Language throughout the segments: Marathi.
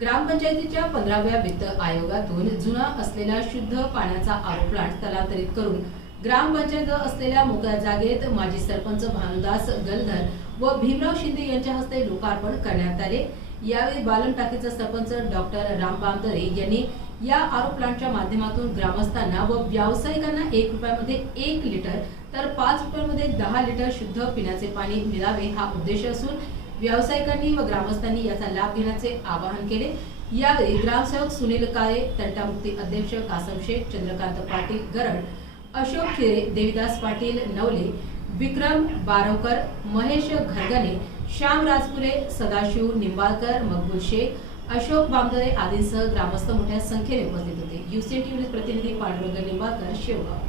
ग्रामपंचायतीच्या 15व्या वित्त आयोगातून जुना असलेला शुद्ध पाण्याचा आरो प्लांट स्थलांतरित करून ग्रामपंचायत असलेल्या मोकळ्या जागेत माजी सरपंच भानुदास गलधर व भीमराव शिंदे यांच्या हस्ते लोकार्पण करण्यात आले। यावेळी बालम टाकीचे सरपंच डॉक्टर राम बामदरे यांनी या आरो प्लांटच्या माध्यमातून ग्रामस्थांना व व्यावसायिकांना 1 रुपयामध्ये 1 लिटर तर 5 रुपयांमध्ये 10 लिटर शुद्ध पिण्याचे पाणी मिळावे हा उद्देश असून व्यावसायिकांनी व ग्रामस्थांनी याचा लाभ घेण्याचे आवाहन केले। यावेळी ग्रामसेवक सुनील काळे, तंटामुक्ती अध्यक्ष कासम शेख, चंद्रकांत पाटील गरड, अशोक खिरे, देविदास पाटील नवले, विक्रम बारवकर, महेश घरगणे, श्याम राजपुरे, सदाशिव निंबाळकर, मकबूल शेख, अशोक बामदरे आदींसह ग्रामस्थ मोठ्या संख्येने उपस्थित होते। यूसीएन टीव्ही प्रतिनिधी पांडुरंग निंबाळकर, शेवगाव।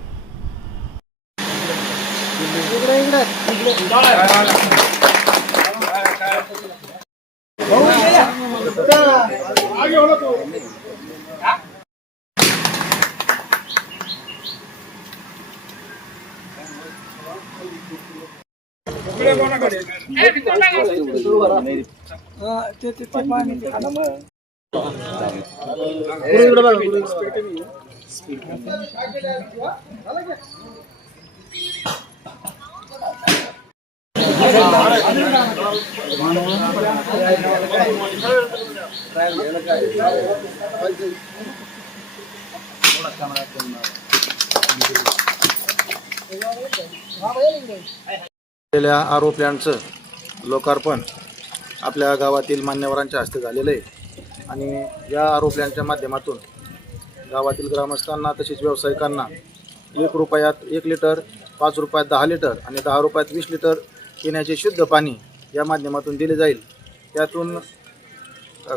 आरो प्लॅन्टचं लोकार्पण आपल्या गावातील मान्यवरांच्या हस्ते झालेलं आहे आणि या आरो प्लॅन्टच्या माध्यमातून गावातील ग्रामस्थांना तसेच व्यावसायिकांना 1 रुपयात 1 लिटर, 5 रुपयात 10 लिटर आणि 10 रुपयात 20 लिटर पिण्याचे शुद्ध पाणी या माध्यमातून दिले जाईल। त्यातून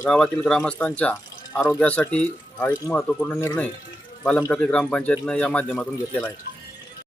गावातील ग्रामस्थांच्या आरोग्यासाठी हा एक महत्त्वपूर्ण निर्णय बालम टाकी ग्रामपंचायतनं या माध्यमातून घेतलेला आहे।